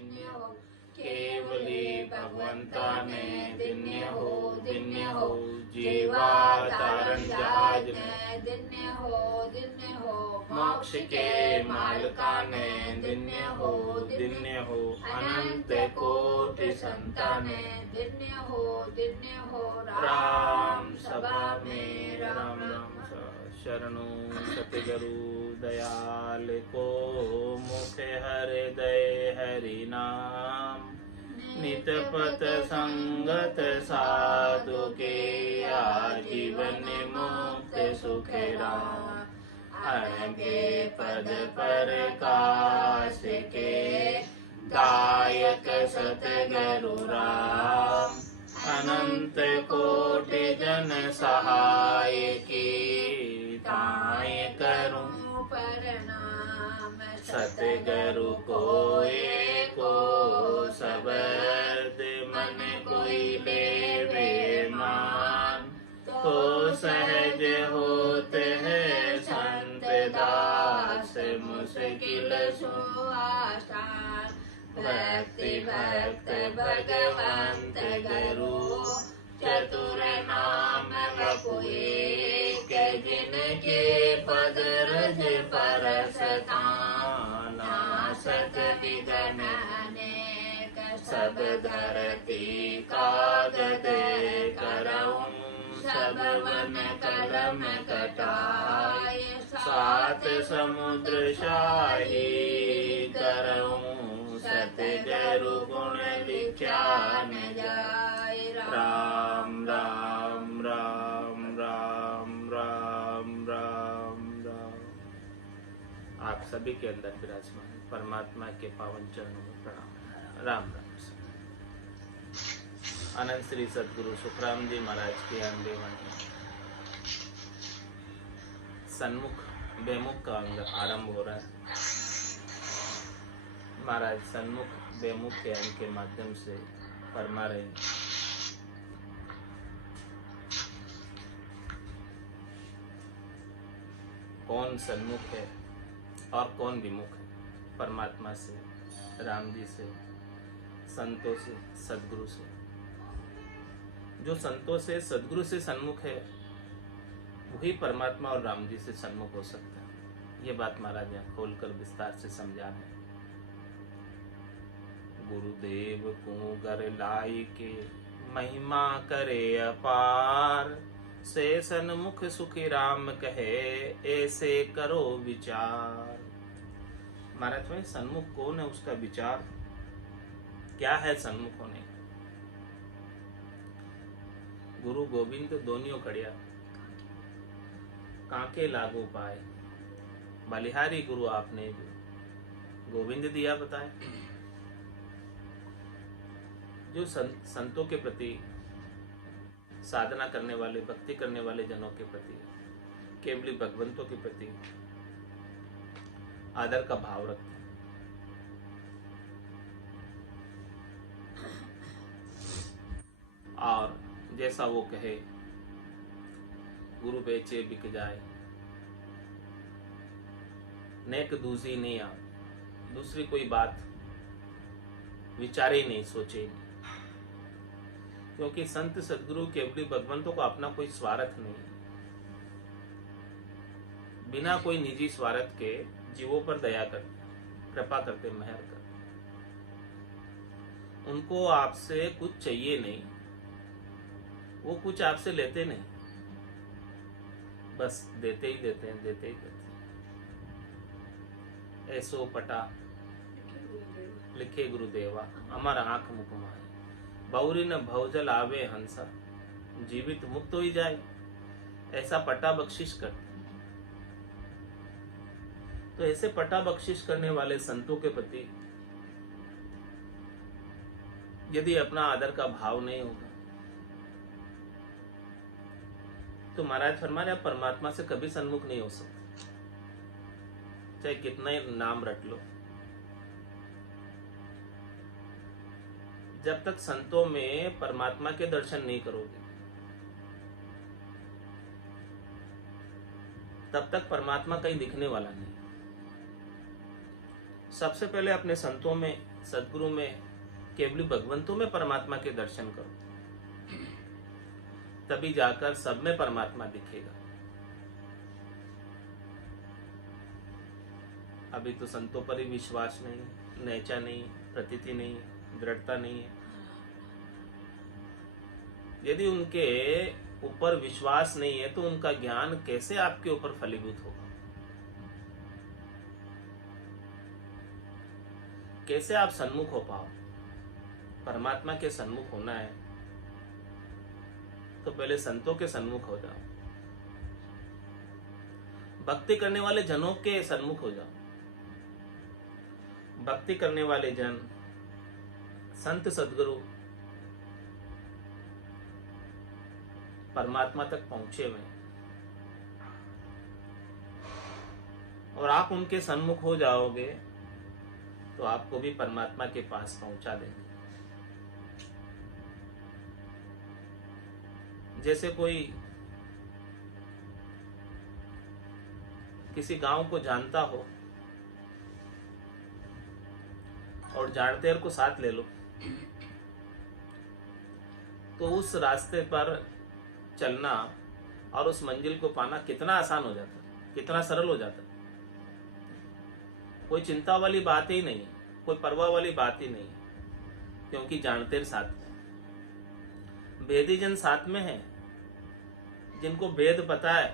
दिन्य हो, केवली भगवंता ने दिन्य हो, जीवा तारण जहाज ने दिन्य हो, मोक्ष के मालका ने दिन्य हो, अनंत कोटि संताने दिन्य हो, राम सभा में राम शरणु सतगुरु दयाल को, मुख हृदय हरि नाम, नित पथ संगत साधु के, आजीवन मुक्त सुख राम, अनके पद पर काश के, दायक सतगुरु राम, अनंत कोटि जन सहाय की, ताय करूं प्रणाम, सतगुरु को एको शब्द मन कोई लेवे मान, तो सहज होते हैं संत दास, मुश्किल सो आसान, भक्ति भक्त भगवंत गुरु, चतुर नाम बपुए के, जिनके पद रज परसता, नासक विघ्न अनेक, सब धरती कागद करऊं, सब वन कलम कटाय, सात समुद्र शाही करऊं, सतगुरु गुण लिख्या न जाय, राम राम राम राम राम राम राम। आप सभी के अंदर विराजमान परमात्मा के पावन चरणों में प्रणाम। राम राम। अनंत श्री सदगुरु सुखराम जी महाराज की अंदेवाणी सन्मुख बेमुख का अंग आरंभ हो रहा है। महाराज सन्मुख बेमुख के अंग के माध्यम से फरमा रहे हैं, कौन सन्मुख है और कौन विमुख है। परमात्मा से, राम जी से, संतों से, सदगुरु से। जो संतों से, सदगुरु से सन्मुख है वही परमात्मा और राम जी से सन्मुख हो सकता है। ये बात महाराज यहाँ खोलकर विस्तार से समझा है। गुरुदेव को गर लाई के, महिमा करे अपार, से सन्मुख सुखी राम कहे, ऐसे करो विचार। महाराज भाई सन्मुख कौन है, उसका विचार क्या है सन्मुख होने। गुरु गोविंद दोनियो खड़िया, कांके लागू पाए। बलिहारी गुरु आपने जो गोविंद दिया बताए। जो संतों के प्रति, साधना करने वाले, भक्ति करने वाले जनों के प्रति, केवली भगवंतों के प्रति आदर का भाव रखते हैं। और जैसा वो कहे, गुरु बेचे बिक जाए, नेक दूसरी नहीं आ, दूसरी कोई बात विचारे नहीं, सोचे नहीं। क्योंकि संत सदगुरु केवली भगवंतों को अपना कोई स्वार्थ नहीं, बिना कोई निजी स्वार्थ के जीवों पर दया करते, कृपा करते, मेहर करते। उनको आपसे कुछ चाहिए नहीं, वो कुछ आपसे लेते नहीं, बस देते ही देते हैं, देते ही देते हैं। ऐसो पटा लिखे गुरुदेवा, अमर आंख मुकमाए, बौरी न भवजल आवे हंसा, जीवित मुक्त हो ही जाए, ऐसा पटा बख्शिश करते। तो ऐसे पटा बख्शिश करने वाले संतों के प्रति यदि अपना आदर का भाव नहीं होगा तो महाराज फरमा रहे, परमात्मा से कभी सन्मुख नहीं हो सकते, चाहे कितना ही नाम रट लो। जब तक संतों में परमात्मा के दर्शन नहीं करोगे तब तक परमात्मा कहीं दिखने वाला नहीं। सबसे पहले अपने संतों में, सदगुरु में, केवली भगवंतों में परमात्मा के दर्शन करो, तभी जाकर सब में परमात्मा दिखेगा। अभी तो संतों पर ही विश्वास नहीं, नैचा नहीं, प्रतीति नहीं, दृढ़ता नहीं है। यदि उनके ऊपर विश्वास नहीं है तो उनका ज्ञान कैसे आपके ऊपर फलीभूत होगा? कैसे आप सन्मुख हो पाओ? परमात्मा के सन्मुख होना है तो पहले संतों के सन्मुख हो जाओ, भक्ति करने वाले जनों के सन्मुख हो जाओ। भक्ति करने वाले जन, संत सदगुरु परमात्मा तक पहुंचे हुए और आप उनके सन्मुख हो जाओगे तो आपको भी परमात्मा के पास पहुंचा देंगे। जैसे कोई किसी गांव को जानता हो और जानतेर को साथ ले लो तो उस रास्ते पर चलना और उस मंजिल को पाना कितना आसान हो जाता है, कितना सरल हो जाता है। कोई चिंता वाली बात ही नहीं, कोई परवाह वाली बात ही नहीं, क्योंकि जानतेर साथ में, भेदी जन साथ में है, जिनको भेद पता है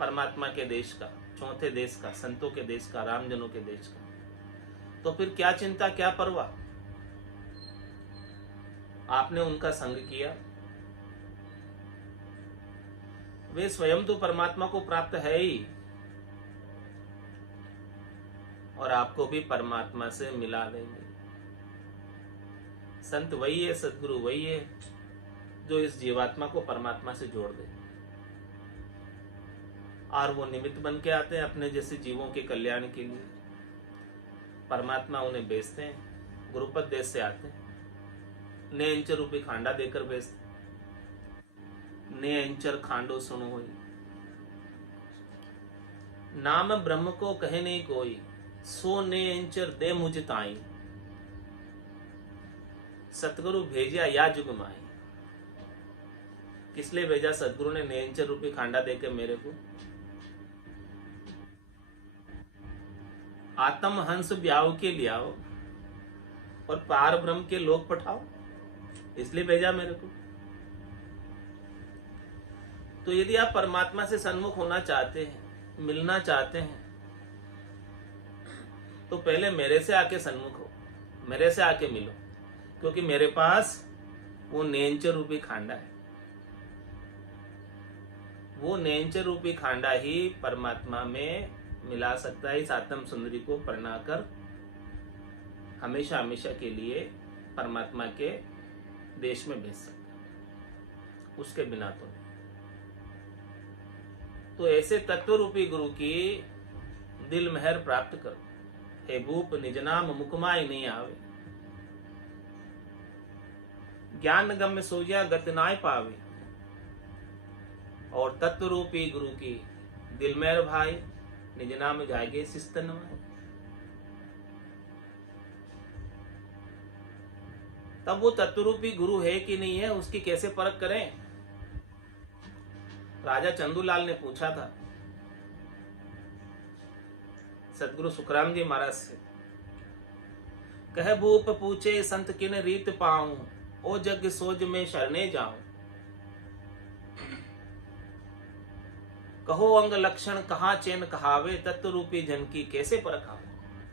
परमात्मा के देश का, चौथे देश का, संतों के देश का, रामजनों के देश का। तो फिर क्या चिंता, क्या परवाह? आपने उनका संग किया, वे स्वयं तो परमात्मा को प्राप्त है ही और आपको भी परमात्मा से मिला देंगे। संत वही है, सदगुरु वही है जो इस जीवात्मा को परमात्मा से जोड़ दे, और वो निमित्त बन के आते हैं अपने जैसे जीवों के कल्याण के लिए। परमात्मा उन्हें बेचते हैं, गुरुपद देश से आते हैं, ने इंचर रूपी खांडा देकर बेचते, ने इंचर खांडो सुनो होई, नाम ब्रह्म को कहे नहीं कोई, सो ने इंचर दे मुझ ताई, सतगुरु भेजा या जुग माई। किस लिए भेजा सतगुरु ने इंचर रूपी खांडा देके मेरे को? आत्म हंस ब्याव के लियाओ और पार ब्रह्म के लोग पठाओ, इसलिए भेजा मेरे को। तो यदि आप परमात्मा से सन्मुख होना चाहते हैं, मिलना चाहते हैं, तो पहले मेरे से आके सन्मुख हो, मेरे से आके मिलो, क्योंकि मेरे पास वो नेंचर रूपी खांडा है। वो नेंचर रूपी खांडा ही परमात्मा में मिला सकता है। इस आत्म सुंदरी को परनाकर हमेशा हमेशा के लिए परमात्मा के देश में भेज सकता है, उसके बिना तो नहीं। तो ऐसे तत्व रूपी गुरु की दिल मेहर प्राप्त करो। हे भूप निज नाम मुकमाई नहीं आवे, ज्ञान गम्य सोजिया गत नाय पावे। और तत्व रूपी गुरु की दिल मेहर भाई निज नाम जाएगे शिस्तन में। तब वो तत्वरूपी गुरु है कि नहीं है, उसकी कैसे परख करें? राजा चंदूलाल ने पूछा था सदगुरु सुखराम जी महाराज से, कह भूप पूछे संत किन रीत पाऊं, ओ जग सोज में शरणे जाऊं। कहो अंग लक्षण कहाँ चैन कहावे, तत्व रूपी जन की कैसे परखावे।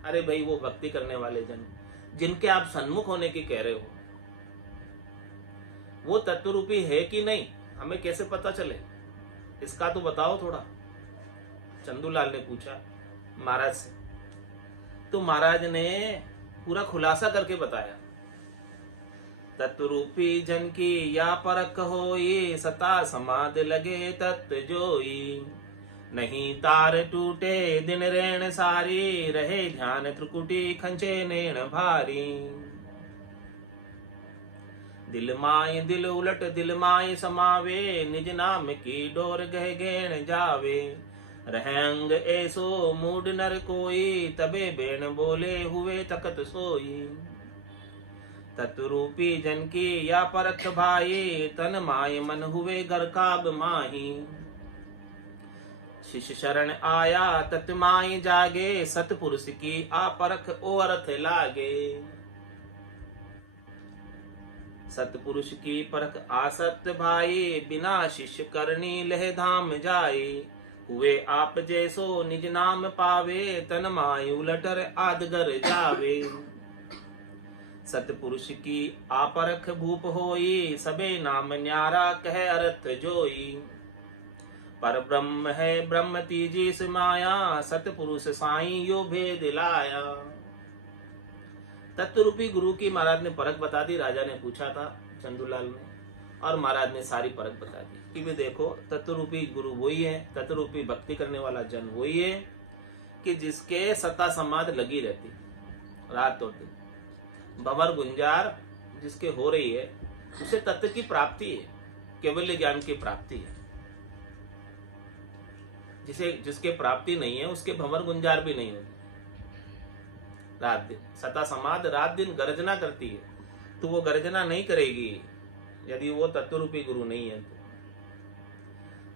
अरे भाई, वो भक्ति करने वाले जन जिनके आप सन्मुख होने की कह रहे हो, वो तत्व रूपी है कि नहीं, हमें कैसे पता चले? इसका तो बताओ थोड़ा। चंदूलाल ने पूछा महाराज से, तो महाराज ने पूरा खुलासा करके बताया। तत्वरूपी जन की या परख होई, सता समाध लगे तत्व जोई। नहीं तार टूटे दिन रेण सारी, रहे ध्यान त्रिकुटी खंचे नेण भारी। दिल माय दिल उलट दिल माय समावे, निज नाम की डोर गह गेण जावे। रह अंग ऐसो मूड नर कोई, तबे बेन बोले हुए तकत सोई। तत्रूपी जन की या परख भाई, तन माय मन हुए घर काब माही। शिष्य शरण आया तत माय जागे, सतपुरुष की आपरख ओ अर्थ लागे। सतपुरुष की परख आसत भाई, बिना शिष्य करनी लह धाम जाए। हुए आप जैसो निज नाम पावे, तन माय उलटर आदगर जावे। सतपुरुष की आपरख भूप होई, सबे नाम न्यारा कह अर्थ जोई। पर ब्रह्म है ब्रह्म तीजी माया, सतपुरुष साईं यो भेद लाया। तत्वरूपी गुरु की महाराज ने परख बता दी। राजा ने पूछा था चंदूलाल ने, और महाराज ने सारी परख बता दी कि भी देखो तत्वरूपी गुरु वही है, तत्वरूपी भक्ति करने वाला जन वही है कि जिसके सत्ता समाध लगी रहती रात और दिन। भंवर गुंजार जिसके हो रही है उसे तत्व की प्राप्ति है, केवल ज्ञान की प्राप्ति है। जिसके प्राप्ति नहीं है उसके भंवर गुंजार भी नहीं होती। रात दिन सता समाध रात दिन गर्जना करती है, तो वो गर्जना नहीं करेगी यदि वो तत्वरूपी गुरु नहीं है।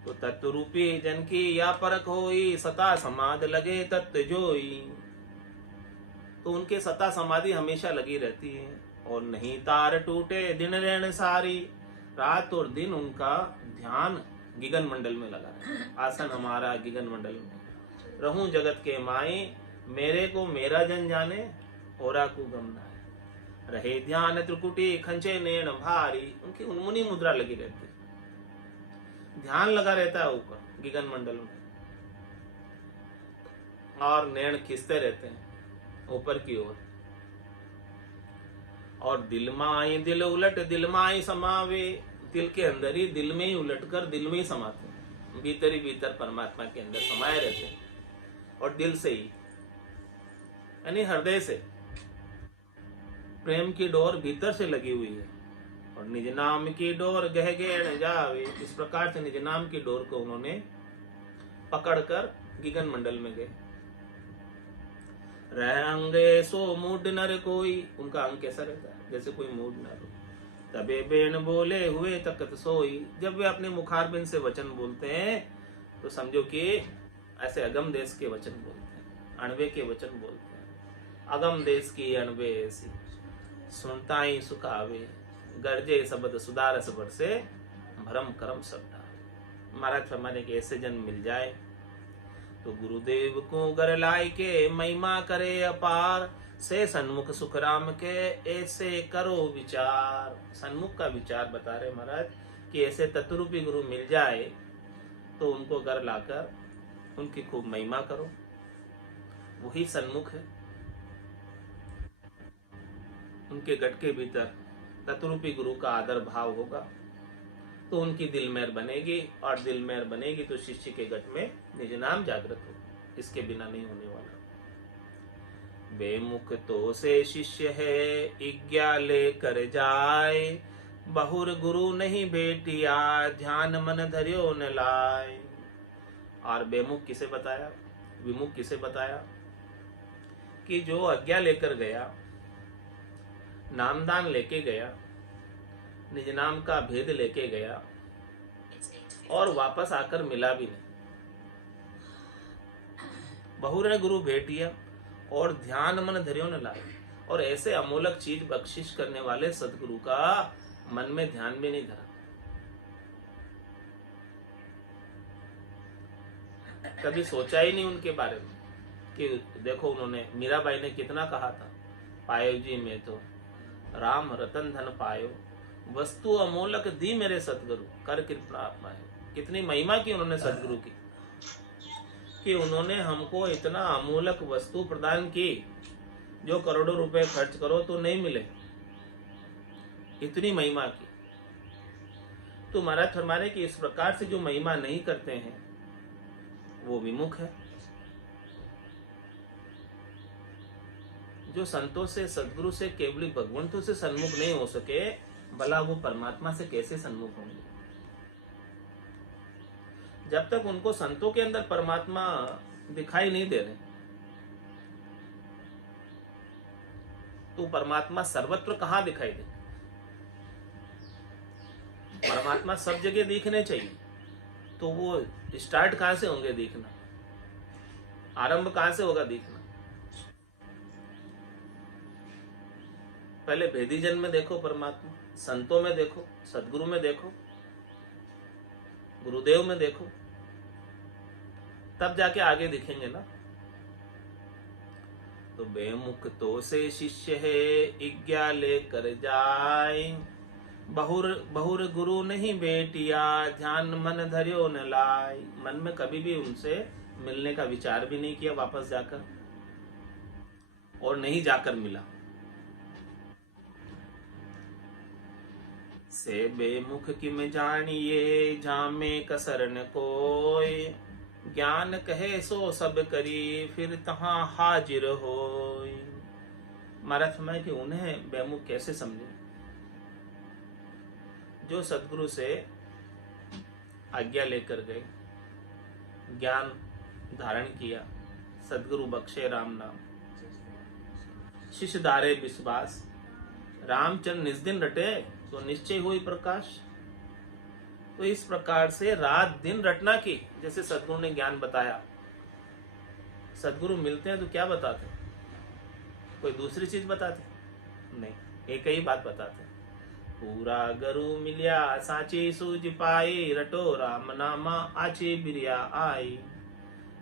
तो तत्वरूपी जन की या परख होई, सता समाध लगे तत्व जोई। तो उनके सता समाधि हमेशा लगी रहती है, और नहीं तार टूटे दिन रैन सारी। रात और दिन उनका ध्यान गिगन मंडल में लगा है। आसन हमारा गिगन मंडल में, रहूं जगत के माई, मेरे को मेरा जन जाने, ओरा को गम नाय। रहे ध्यान त्रिकुटी खंचे नैन भारी। उनकी उन्मुनी मुद्रा लगी रहती है, ध्यान लगा रहता है ऊपर गिगन मंडल में, और नैन खिंचते रहते हैं ऊपर की ओर। और दिल माई दिल उलट दिल माई समावे। दिल के अंदर ही दिल में ही उलट कर दिल में ही समाते हैं, भीतर ही भीतर परमात्मा के अंदर समाये रहते हैं। और दिल से ही यानी हृदय से प्रेम की डोर भीतर से लगी हुई है। और निज नाम की डोर गह गहन जावे। इस प्रकार से निज नाम की डोर को उन्होंने पकड़कर गिगन मंडल में गए। रह अंगे सो मूड नर कोई। उनका अंग कैसा रहता है? जैसे कोई मूड नर हो। तबे बेन बोले हुए तकत सोई। जब वे अपने मुखारबिंद से वचन बोलते हैं तो समझो कि ऐसे अगम देश के वचन बोलते हैं, अणवे के वचन बोलते हैं। अगम देश की अणवे ऐसी, सुनता ही सुखावे। गर्जे शब्द सुधारस बरसे, भरम करम सबटा। महाराज फरमाने के ऐसे जन मिल जाए तो गुरुदेव को घर लाई के, महिमा करे अपार। से सन्मुख सुख राम के, ऐसे करो विचार। सन्मुख का विचार बता रहे महाराज कि ऐसे तत्वरूपी गुरु मिल जाए तो उनको घर लाकर उनकी खूब महिमा करो। वही सन्मुख है। उनके गट के भीतर तत्वरूपी गुरु का आदर भाव होगा तो उनकी दिल मेहर बनेगी, और दिल मेहर बनेगी तो शिष्य के गट में निज नाम जागृत हो। इसके बिना नहीं होने वाला। बेमुख तो से शिष्य है, इज्ञा लेकर जाए। बहुर गुरु नहीं बेटिया, ध्यान मन धरियो न लाए। और बेमुख किसे बताया, विमुख किसे बताया? कि जो आज्ञा लेकर गया, नामदान लेके गया, निज नाम का भेद लेके गया और वापस आकर मिला भी नहीं। बहुर गुरु भेटिया और ध्यान मन धरियो न लाए। और ऐसे अमूलक चीज बख्शिश करने वाले सदगुरु का मन में ध्यान भी नहीं धरा। कभी सोचा ही नहीं उनके बारे में कि देखो उन्होंने, मीराबाई ने कितना कहा था, पायो जी में तो राम रतन धन पायो, वस्तु अमोलक दी मेरे सतगुरु, कर कृपा पायो। कितनी महिमा की उन्होंने सतगुरु की, कि उन्होंने हमको इतना अमूलक वस्तु प्रदान की जो करोड़ों रुपए खर्च करो तो नहीं मिले। इतनी महिमा की। तो महाराज फरमाने कि इस प्रकार से जो महिमा नहीं करते हैं वो विमुख है। जो संतों से, सदगुरु से, केवली भगवंतों से सन्मुख नहीं हो सके, भला वो परमात्मा से कैसे सन्मुख होंगे? जब तक उनको संतों के अंदर परमात्मा दिखाई नहीं दे रहे, तो परमात्मा सर्वत्र कहां दिखाई दे? परमात्मा सब जगह दिखने चाहिए, तो वो स्टार्ट कहां से होंगे दिखना? आरंभ कहां से होगा दिखना? पहले भेदी जन में देखो परमात्मा, संतों में देखो, सदगुरु में देखो, गुरुदेव में देखो, तब जाके आगे दिखेंगे ना। तो बेमुख तो से शिष्य है इज्ञा लेकर जाए, बहुर बहुर गुरु नहीं बेटिया ध्यान मन धरियो न लाए। मन में कभी भी उनसे मिलने का विचार भी नहीं किया वापस जाकर, और नहीं जाकर मिला। से बेमुख की में जानिए जामे कसर न कोय, ज्ञान कहे सो सब करी फिर तहां हाजिर होय। महाराज फरमाए कि उन्हें बेमुख कैसे समझे? जो सदगुरु से आज्ञा लेकर गए, ज्ञान धारण किया, सदगुरु बख्शे राम नाम, शिष्य दारे विश्वास, रामचंद्र निज दिन रटे तो निश्चय हुई प्रकाश। तो इस प्रकार से रात दिन रटना की, जैसे सदगुरु ने ज्ञान बताया। सदगुरु मिलते हैं तो क्या बताते? कोई दूसरी चीज बताते? नहीं, एक ही बात बताते। पूरा गरु मिलिया साची सूझ पाई, रटो राम नामा आची बिरिया आई।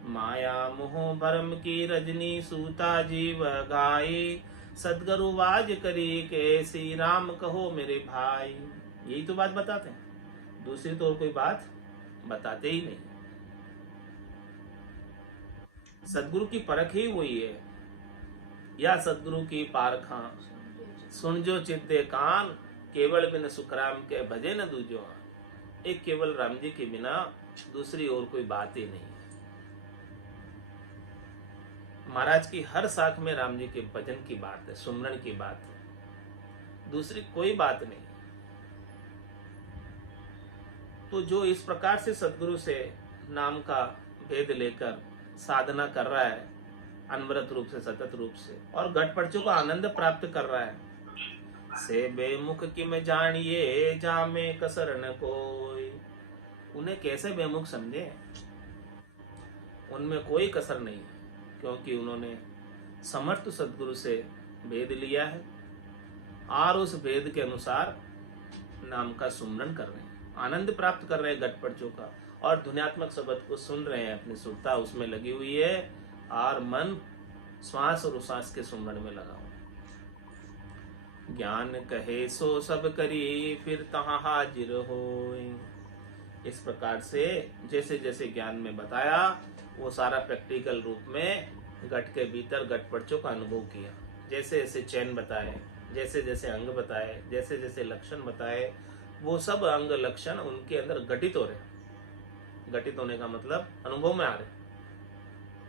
माया मोह भरम की रजनी सूता जीव गाई, सदगुरु वाज करी के श्री राम कहो मेरे भाई। यही तो बात बताते हैं, दूसरी तो और कोई बात बताते ही नहीं। सदगुरु की परख ही वही है। या सदगुरु की पारखा सुन जो चित्ते कान, केवल बिन सुखराम के भजे न दूजो। एक केवल राम जी के बिना दूसरी और कोई बात ही नहीं। महाराज की हर शाख में राम जी के भजन की बात है, सुमरण की बात है, दूसरी कोई बात नहीं। तो जो इस प्रकार से सदगुरु से नाम का भेद लेकर साधना कर रहा है, अनवरत रूप से, सतत रूप से, और घटपड़चों को आनंद प्राप्त कर रहा है, से बेमुख की में जानिए जामे कसर न कोई। उन्हें कैसे बेमुख समझे? उनमें कोई कसर नहीं, क्योंकि उन्होंने समर्थ सदगुरु से भेद लिया है और उस भेद के अनुसार नाम का सुमरन कर रहे हैं, आनंद प्राप्त कर रहे हैं घटपड़चों का, और ध्वन्यात्मक शब्द को सुन रहे हैं। अपनी सुरता उसमें लगी हुई है और मन श्वास और उश्वास के सुमरण में लगा हुआ। ज्ञान कहे सो सब करी फिर तहां हाजिर होय। इस प्रकार से जैसे जैसे ज्ञान में बताया, वो सारा प्रैक्टिकल रूप में घट के भीतर घटपड़चों का अनुभव किया। जैसे जैसे चैन बताए, जैसे जैसे अंग बताए, जैसे जैसे लक्षण बताए, वो सब अंग लक्षण उनके अंदर घटित हो रहे। घटित होने का मतलब अनुभव में आ रहे।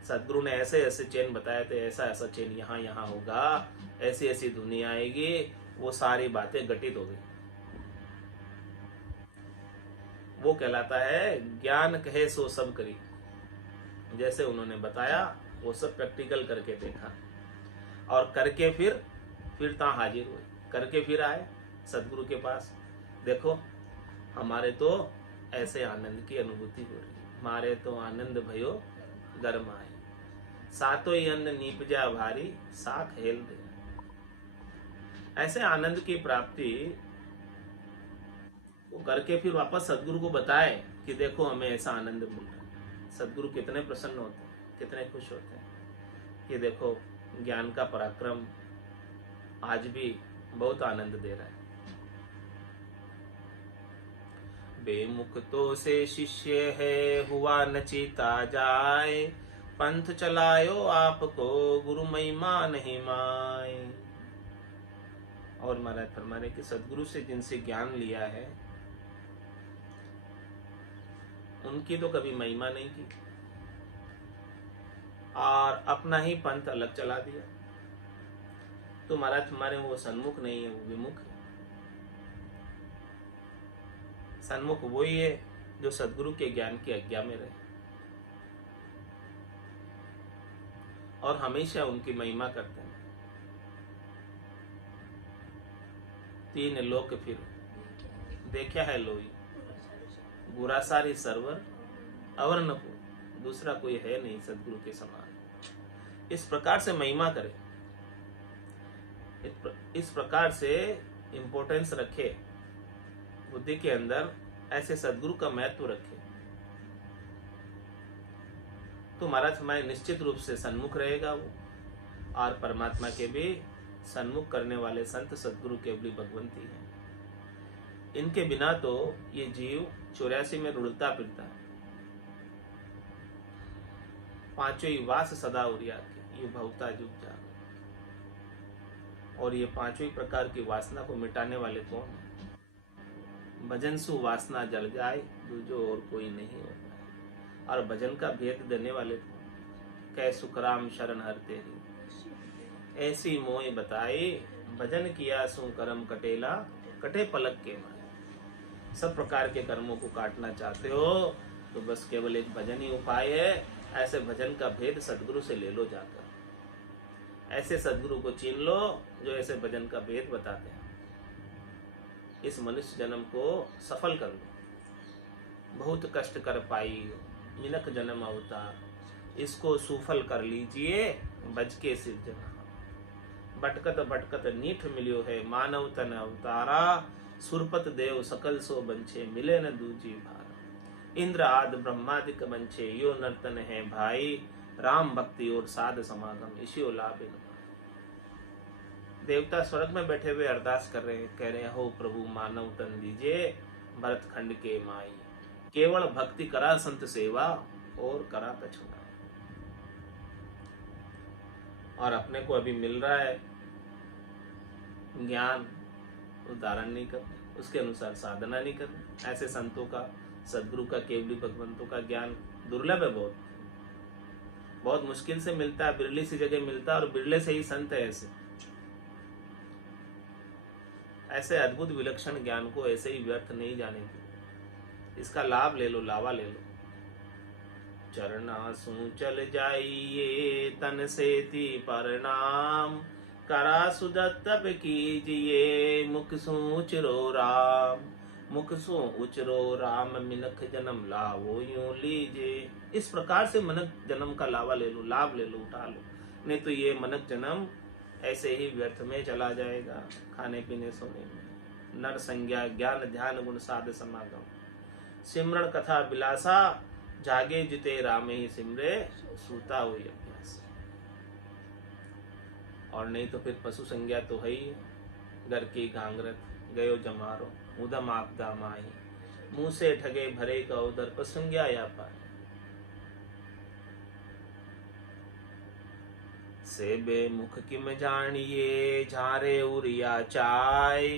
सदगुरु ने ऐसे ऐसे चैन बताए थे, ऐसा ऐसा चैन यहाँ यहाँ होगा, ऐसी ऐसी दुनिया आएगी, वो सारी बातें घटित हो गई। वो कहलाता है ज्ञान कहे सो सब करी। जैसे उन्होंने बताया वो सब प्रैक्टिकल करके देखा, और करके फिर ता हाजिर हुए, करके फिर आए सदगुरु के पास। देखो हमारे तो ऐसे आनंद की अनुभूति हो रही, हमारे तो आनंद भयो गर्म आए, सातों ही अन्न नीपजा भारी साख हेल दे। ऐसे आनंद की प्राप्ति वो करके फिर वापस सदगुरु को बताए कि देखो हमें ऐसा आनंद मिल रहा है। सदगुरु कितने प्रसन्न होते हैं, कितने खुश होते हैं कि देखो ज्ञान का पराक्रम आज भी बहुत आनंद दे रहा है। बेमुख तो से शिष्य है हुआ नचीता जाए, पंथ चलायो आपको गुरु महिमा नहीं माए। और महाराज फरमाने कि सदगुरु से जिनसे ज्ञान लिया है उनकी तो कभी महिमा नहीं की, और अपना ही पंथ अलग चला दिया। तो महाराज हमारे वो सन्मुख नहीं है, वो विमुख है। सन्मुख वही है जो सदगुरु के ज्ञान की आज्ञा में रहे और हमेशा उनकी महिमा करते हैं। 3 लोक फिर देखा है लोई, बुरा सारी सरवर अवर न को, दूसरा कोई है नहीं सदगुरु के समान। इस प्रकार से महिमा करे, इस प्रकार से इंपॉर्टेंस रखे बुद्धि के अंदर, ऐसे सदगुरु का महत्व रखे, तो महाराज हमारे निश्चित रूप से सन्मुख रहेगा वो। और परमात्मा के भी सन्मुख करने वाले संत सदगुरु केवली भगवंती हैं। इनके बिना तो ये जीव 84 में रुड़ता फिरता है। 5वें वास सदा उरिया के, ये भवता जुग जाग। और ये 5वें प्रकार की वासना को मिटाने वाले कौन है? भजन सु वासना जल जाए, दूजो और कोई नहीं होता। और भजन का भेद देने वाले कौन? कै सुखराम शरण हर तेरी, ऐसी मोह बताए, भजन किया सु कर्म कटेला, कटे पलक के माए। सब प्रकार के कर्मों को काटना चाहते हो तो बस केवल एक भजन ही उपाय है। ऐसे भजन का भेद सदगुरु से ले लो जाकर, ऐसे सदगुरु को चीन लो जो ऐसे भजन का भेद बताते हैं। इस मनुष्य जन्म को सफल कर लो। बहुत कष्ट कर पाई मिनक जन्म अवतार, इसको सुफल कर लीजिए बज के सिरजना। भटकत भटकत नीठ मिलियो है, मानव तन अवतारा, सुरपत देव सकल सो बंछे, मिले न दूजी भार। इंद्र आदि ब्रह्मादिक बंछे, यो नर्तन है भाई, राम भक्ति और साध समागम, इसी लाभ। देवता स्वर्ग में बैठे हुए अरदास कर रहे हैं, कह रहे हैं हो प्रभु मानव तन दीजिए, भरत खंड के माई, केवल भक्ति करा संत सेवा, और करा कछुना। और अपने को अभी मिल रहा है ज्ञान, उदाहरण नहीं कर, उसके अनुसार साधना नहीं कर। ऐसे संतों का, सदगुरु का, केवली भगवंतों का ज्ञान दुर्लभ है, बहुत बहुत मुश्किल से मिलता है, बिरली सी जगह मिलता है, और बिरले से ही संत है। ऐसे अद्भुत विलक्षण ज्ञान को ऐसे ही व्यर्थ नहीं जाने दो, इसका लाभ ले लो, लावा ले लो। चरना सू चल जाइए तन से ती परनाम, करा सुदत तप कीजिए, मुख सू उचरो राम, मुख सू उचरो राम, मिनख जन्म लावो यूं लीजिए। इस प्रकार से मनक जन्म का लावा ले लो, लाभ ले लो, उठा लो, नहीं तो ये मनक जन्म ऐसे ही व्यर्थ में चला जाएगा, खाने पीने सोने में। नर संज्ञा ज्ञान ध्यान गुण साध समागम, सिमरण कथा विलासा, जागे जिते राम ही सिमरे, सूता हुई अभ्यास। और नहीं तो फिर पशु संज्ञा तो है ही, घर की घांगरत गयो जमारो, उदम आपदा माही, मुंह से ठगे भरे का उदर, पर संज्ञा या पाए। से बेमुख किम जानिए, झारे उरिया चाय,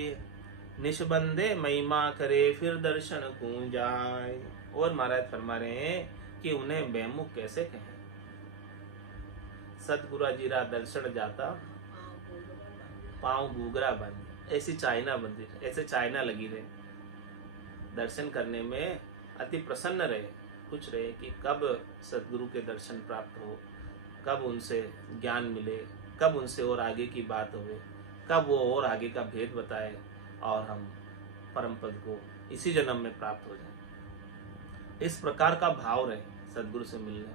निष्बंदे महिमा करे, फिर दर्शन कूं जाए। और महाराज फरमा रहे हैं कि उन्हें बेमुख कैसे कहें। सतगुरु जीरा दर्शन जाता, पांव गुगरा बंद, ऐसी चाइना बंदी, ऐसे चाइना लगी रहे, दर्शन करने में अति प्रसन्न रहे, खुश रहे कि कब सतगुरु के दर्शन प्राप्त हो, कब उनसे ज्ञान मिले, कब उनसे और आगे की बात हो, कब वो और आगे का भेद बताए और हम परम पद को इसी जन्म में प्राप्त हो जाए। इस प्रकार का भाव रहे सदगुरु से मिलने,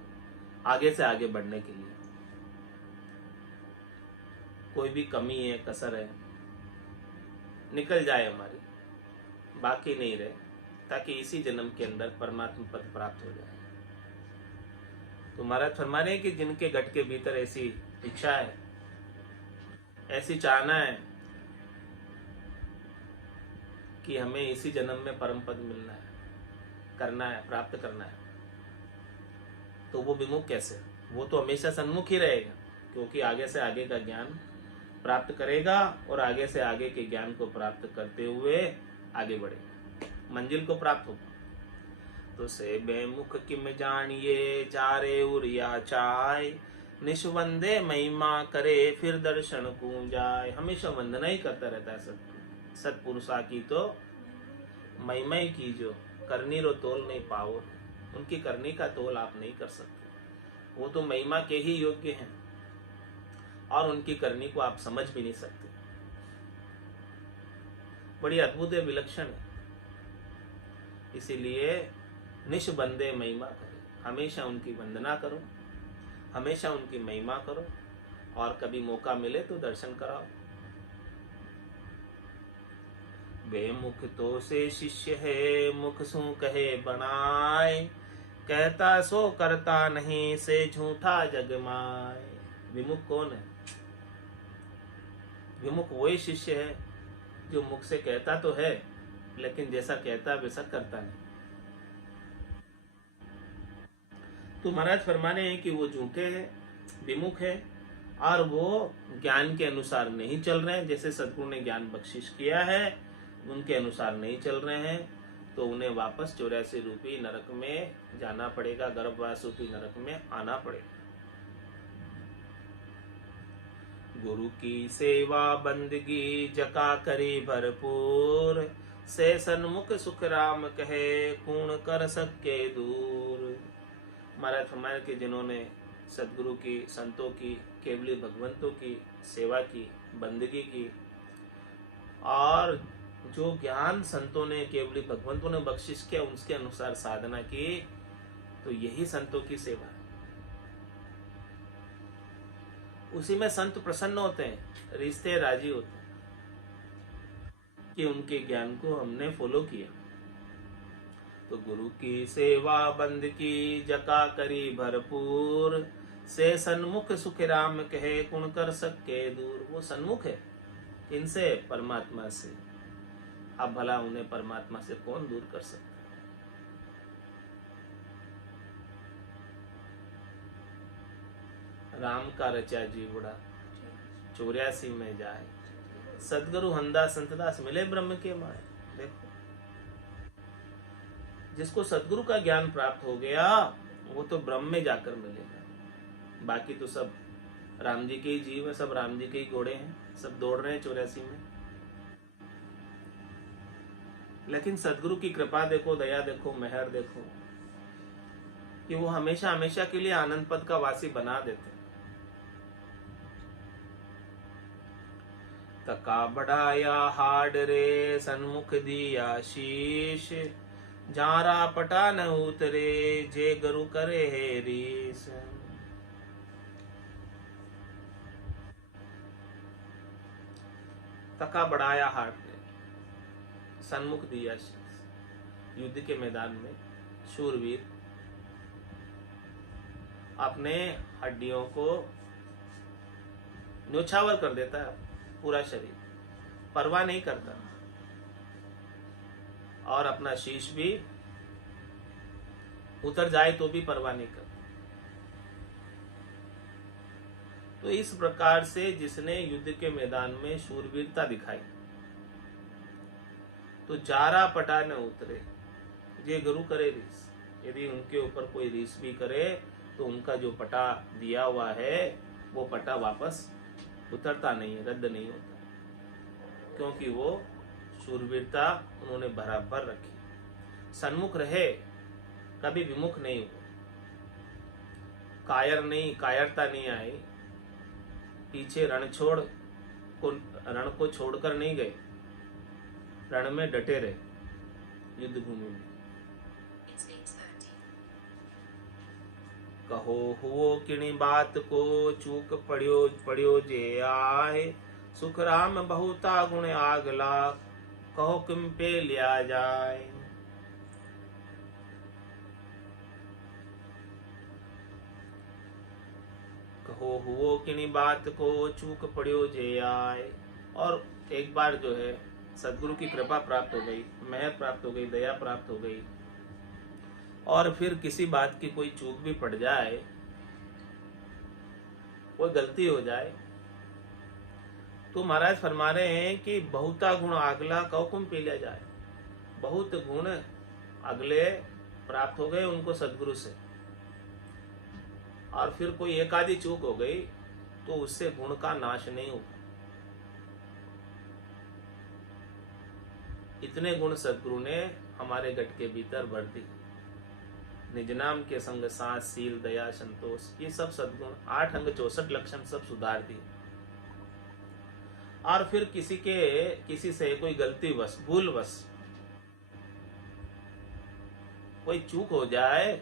आगे से आगे बढ़ने के लिए। कोई भी कमी है, कसर है, निकल जाए हमारी, बाकी नहीं रहे, ताकि इसी जन्म के अंदर परमात्मा पद प्राप्त हो जाए। तो महाराज फरमा रहे हैं कि जिनके गट के भीतर ऐसी इच्छा है, ऐसी चाहना है कि हमें इसी जन्म में परम पद मिलना है, करना है, प्राप्त करना है, तो वो विमुख कैसे? वो तो हमेशा सन्मुख ही रहेगा, क्योंकि आगे से आगे का ज्ञान प्राप्त करेगा और आगे से आगे के ज्ञान को प्राप्त करते हुए आगे बढ़ेगा, मंजिल को प्राप्त होगा। तो से बेमुख किम जानिए, चारे उरिया चाय, निष्वंदे महिमा करे, फिर दर्शन कूं जाए। हमेशा वंदना ही करता रहता है सत्पुरुषा की, तो महिमा ही कीजो, करनी रो तोल नहीं पाओ, उनकी करनी का तोल आप नहीं कर सकते। वो तो महिमा के ही योग्य हैं और उनकी करनी को आप समझ भी नहीं सकते। बड़ी अद्भुत है, विलक्षण है। इसीलिए निश बंदे महिमा करो, हमेशा उनकी वंदना करो, हमेशा उनकी महिमा करो, और कभी मौका मिले तो दर्शन कराओ। बेमुख तो से शिष्य है, मुख सु कहे बनाए, कहता सो करता नहीं, से झूठा जग माए। विमुख कौन है? विमुख वही शिष्य है जो मुख से कहता तो है, लेकिन जैसा कहता वैसा करता नहीं। तो महाराज फरमाने हैं कि वो झूठे हैं, विमुख है, और वो ज्ञान के अनुसार नहीं चल रहे हैं। जैसे सदगुरु ने ज्ञान बख्शिश किया है उनके अनुसार नहीं चल रहे हैं, तो उन्हें वापस 84 रूपी नरक में जाना पड़ेगा, गर्भवास रूपी नरक में आना पड़ेगा। गुरु की सेवा बंदगी जका करी भरपूर, से सन्मुख सुख राम कहे, कूण कर सके दूर। महाराज फरमाया कि जिन्होंने सदगुरु की, संतों की, केवली भगवंतों की सेवा की, बंदगी की, और जो ज्ञान संतों ने, केवली भगवंतों ने बख्शिश किया, उसके अनुसार साधना की, तो यही संतों की सेवा है। उसी में संत प्रसन्न होते हैं, रिश्ते राजी होते हैं कि उनके ज्ञान को हमने फॉलो किया। तो गुरु की सेवा बंदगी जका करी भरपूर, से सन्मुख सुख राम कहे, कुण कर सके दूर। वो सन्मुख है इनसे, परमात्मा से। अब भला उन्हें परमात्मा से कौन दूर कर सकता है? राम का रचा जीवड़ा 84 में जाए, सदगुरु हंदा संतदास मिले ब्रह्म के माए। देखो, जिसको सदगुरु का ज्ञान प्राप्त हो गया वो तो ब्रह्म में जाकर मिलेगा। बाकी तो सब राम जी के ही जीव है, सब राम जी के ही घोड़े हैं, सब दौड़ रहे हैं 84 में। लेकिन सदगुरु की कृपा देखो, दया देखो, मेहर देखो, कि वो हमेशा हमेशा के लिए आनंद पद का वासी बना देते। तका बढ़ाया हाड रे, सन्मुख दिया शीश, जारा पटा न उतरे, जे गुरु करे हे रीस। तका बढ़ाया हाड रे, सन्मुख दिया शीश। युद्ध के मैदान में शूरवीर अपने हड्डियों को न्योछावर कर देता है, पूरा शरीर परवाह नहीं करता, और अपना शीश भी उतर जाए तो भी परवाह नहीं करता। तो इस प्रकार से जिसने युद्ध के मैदान में शूरवीरता दिखाई, तो जारा पटा न उतरे, ये गुरु करे रीस। यदि उनके ऊपर कोई रीस भी करे तो उनका जो पटा दिया हुआ है वो पटा वापस उतरता नहीं है, रद्द नहीं होता, क्योंकि वो शूरवीरता उन्होंने बराबर रखी। सन्मुख रहे, कभी विमुख नहीं हुए, कायर नहीं, कायरता नहीं आई, पीछे रण को छोड़कर नहीं गए, रण में डटे रहे युद्ध भूमि में। कहो हुओ किणी बात को, चूक पड़ियो जे आए, सुख राम बहुता गुण आगला, कहो किम पे लिया जाए। कहो हुओ किणी बात को, चूक पड़ियो जे आए। और एक बार जो है सदगुरु की कृपा प्राप्त हो गई, मेहर प्राप्त हो गई, दया प्राप्त हो गई, और फिर किसी बात की कोई चूक भी पड़ जाए, कोई गलती हो जाए, तो महाराज फरमा रहे हैं कि बहुता गुण अगला कौकुम पी लिया जाए। बहुत गुण अगले प्राप्त हो गए उनको सदगुरु से, और फिर कोई एक आधी चूक हो गई तो उससे गुण का नाश नहीं होगा। इतने गुण सदगुरु ने हमारे गट के भीतर भर दी। निज नाम के संग साथ, सील, दया, संतोष, ये सब सद्गुण 8 अंग 64 लक्षण सब सुधार दिए। और फिर किसी से कोई गलती वश, भूल वश कोई चूक हो जाए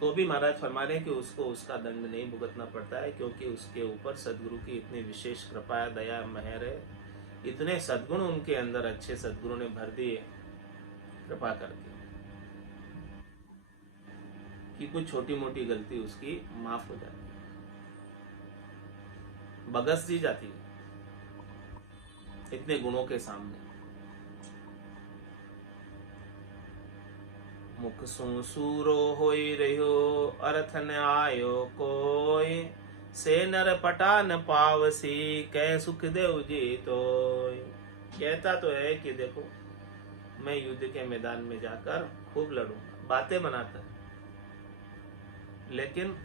तो भी महाराज फरमा रहे हैं कि उसको उसका दंड नहीं भुगतना पड़ता है, क्योंकि उसके ऊपर सदगुरु की इतनी विशेष कृपा, दया, मेहर है। इतने सद्गुण उनके अंदर अच्छे सदगुरु ने भर दिए कृपा करके कि कुछ छोटी मोटी गलती उसकी माफ हो जाती है, बगस दी जाती है इतने गुणों के सामने। मुख सु सूरो होई रहो, अर्थ न आयो कोई, से नर पटा न पावसी, कै सुख देव जी तो। कहता तो है कि देखो मैं युद्ध के मैदान में जाकर खूब लड़ूंगा, बातें बनाता है, लेकिन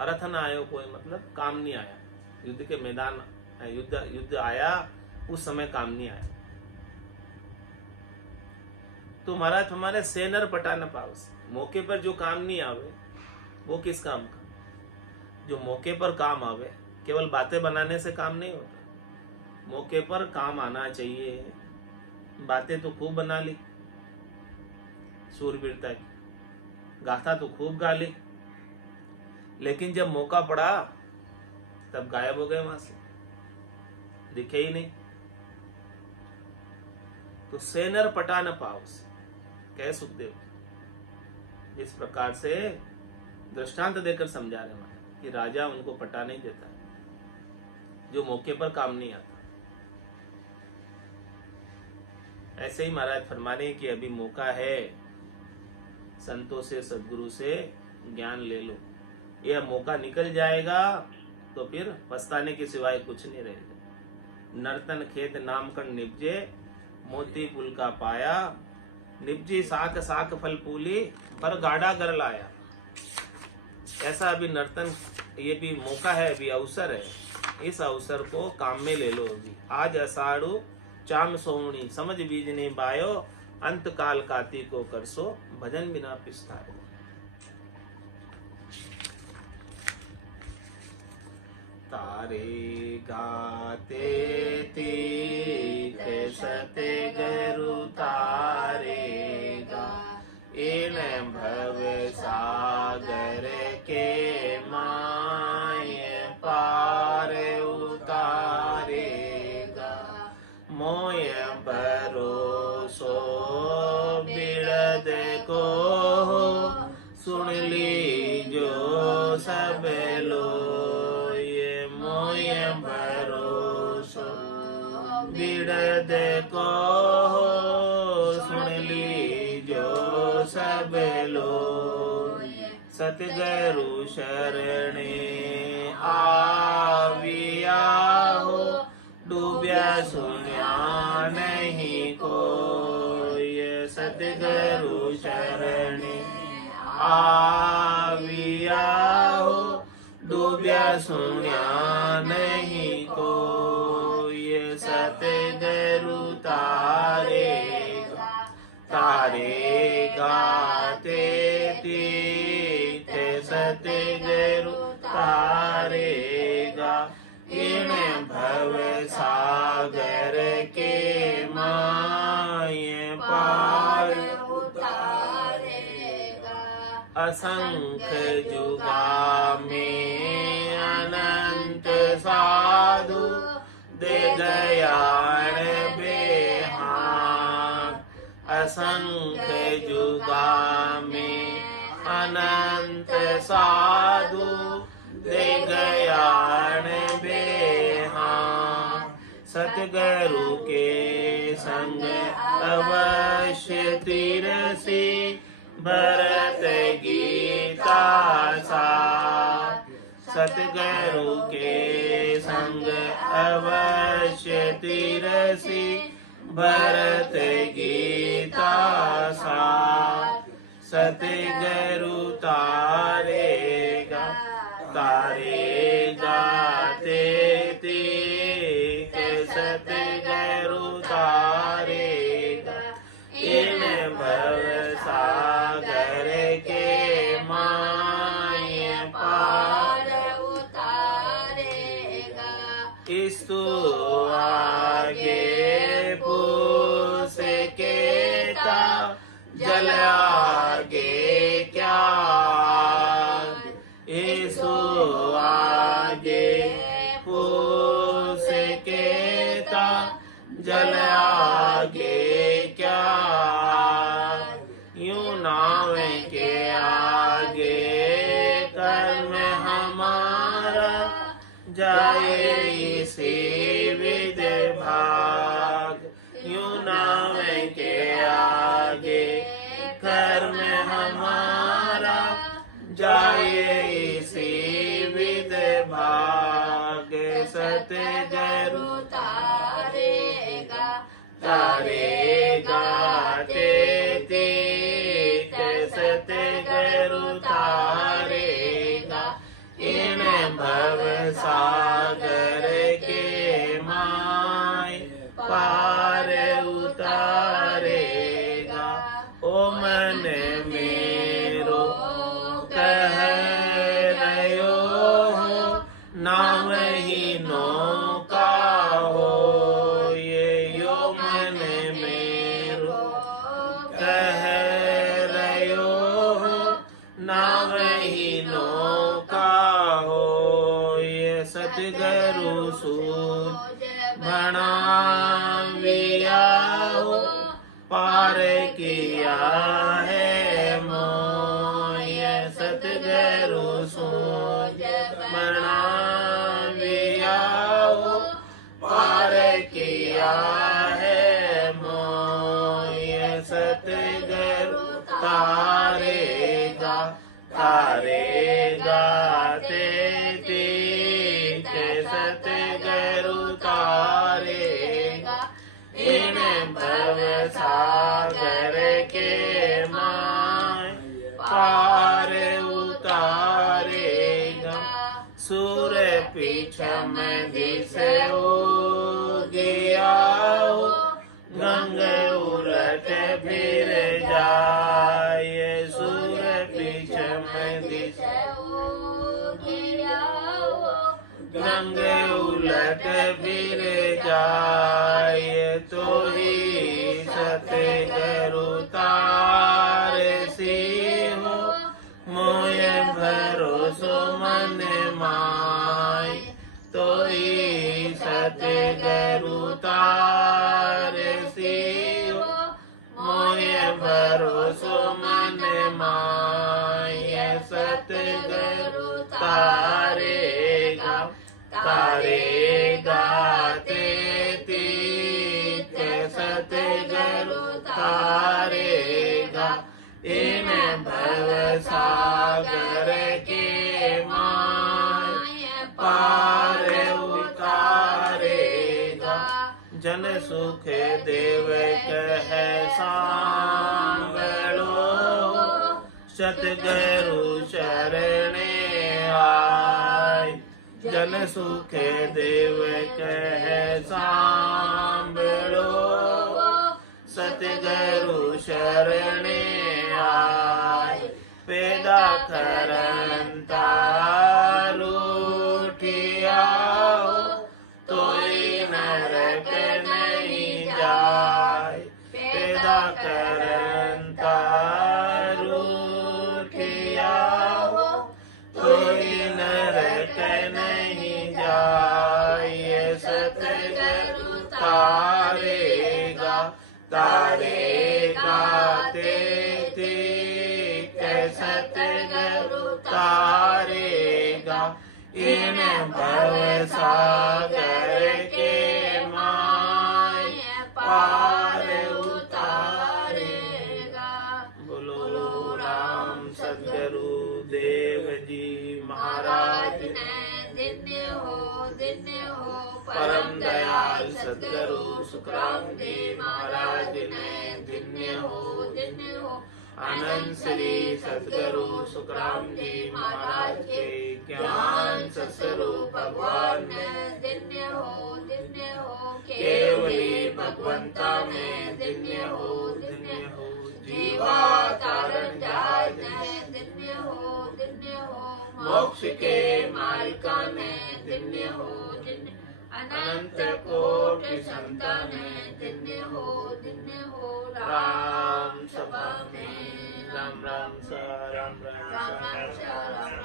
अर्थ न आयो कोई मतलब काम नहीं आया। युद्ध के मैदान युद्ध आया, उस समय काम नहीं आया। तो महाराज हमारे सेनर पटा न पावस, मौके पर जो काम नहीं आवे वो किस काम का। जो मौके पर काम आवे, केवल बातें बनाने से काम नहीं होता, मौके पर काम आना चाहिए। बातें तो खूब बना ली, सूरवीरता की गाथा तो खूब गा ली, लेकिन जब मौका पड़ा तब गायब हो गए, वहां से दिखे ही नहीं। तो सेनर पटा न पावस, कह सुखदेव इस प्रकार से दृष्टांत देकर समझा रहे हैं कि राजा उनको पटा नहीं देता है जो मौके पर काम नहीं आता। ऐसे ही महाराज फरमा रहे हैं कि अभी मौका है, संतों से, सदगुरु से ज्ञान ले लो। यह मौका निकल जाएगा तो फिर पछताने के सिवाय कुछ नहीं रहेगा। नर्तन खेत नामकण निपजे, मोती पुल का पाया, निपजी साख साख फल पूली, पर गाड़ा गर लाया। ऐसा अभी नर्तन, ये भी मौका है, अभी अवसर है, इस अवसर को काम में ले लो। अभी आज अषाढ़ु चाम सोहनी, समझ बीजने बायो, अंत काल काती को करसो, भजन बिना पिस्तायो। तारे गाते तीते सते गरु तारेगा, इन भव सागर के माय पार उतारेगा। मोय भरोसो बिरद को, सुन लीजो सब लोग। मोय भरोसो बिरद को, सुन लीजो सब लोग। सतगुरु शरणे आविया हो, डूब्या सुन्या नहीं कोई। सतगुरु शरणे आविया हो, डूब्या सुन्या नहीं कोई। सतगुरु तारेगा, तारेगा तीर्थ, सतगुरु तारेगा। इन भव सागर के माय पार उतारेगा। असंख्य जुगा में अनंत साधु, दे दयाण बेहाग। असंख्य जुगा में अनंत साधु, दे गयाण बेहाग। सतगुरु के संग अवश्य तिरसी, भरत गीता साथ। सतगुरु के संग अवश्य तिरसी, भरत गीता साथ। सतगुरु तारेगा, तारेगा तेती, सतगुरु तारेगा। जल आगे क्या, यीशु आगे फूस केता, जल आगे क्या, यूं नाव के आगे कर्म हमारा, जाए इसी विद भाग, यूं नाव के आगे कर्म हमारा, जाए इसी विद भाग। सतगुरु तारेगा तारेगा तेती, सतगुरु तारेगा इन भव सागर के माय, पार उतारेगा। ओ मन मेरो कह रयो हो, नाम ही नौका हो, ये यो मन मेरो कह रयो हो, नाम ही नौका हो, ये सतगुरु सूझ भणाविया हो, पार किया है मोह, ये सतगुरु सूझ भणाविया हो, पार किया है मोह, ये सतगुरु तारेगा तारेगा तेती, सतगुरु तारेगा इन भव सागर के माय, पार उतारेगा। सूर पीछ में दिसे गया हो, गंग उलट फिर जाए, सूर पीछ में दिसे गया हो, गंग उलट फिर जाए, तो ही सतगुरु तारसी हो, मोय भरोसो मन माय, तो ही सतगुरु तारसी हो, मोय भरोसो मन माय, सतगुरु तारेगा तारेगा तेती, सतगुरु तारेगा इन भव सागर के माय, पार उतारेगा। जन सुख देव कह सांभलो, सतगुरु शरणे आय, जन सुख देव कह सांभलो, सतगुरु शरणे आय, पैदा करंता लूटिया हो, तोई नरक नहीं जाय, पैदा करंता लूटिया हो, तोई नरक नहीं जाय, सतगुरु तारेगा तारेगा तेती, सतगुरु तारेगा इन भव सागर के माय, पार उतारेगा। बोलो राम सतगुरु देव जी महाराज धन्य हो परम दयाल सतगुरु सुखराम जी महाराज ने धन्य हो। आनंद श्री सतगुरु सुखराम जी महाराज के ज्ञान स्वरूप भगवान में धन्य हो केवली भगवंता में धन्य हो जीवा तारण जहाज में धन्य हो मोक्ष के मालिका में धन्य हो अनंत कोटि संतान धन्य हो राम सभा में राम राम सा राम राम सा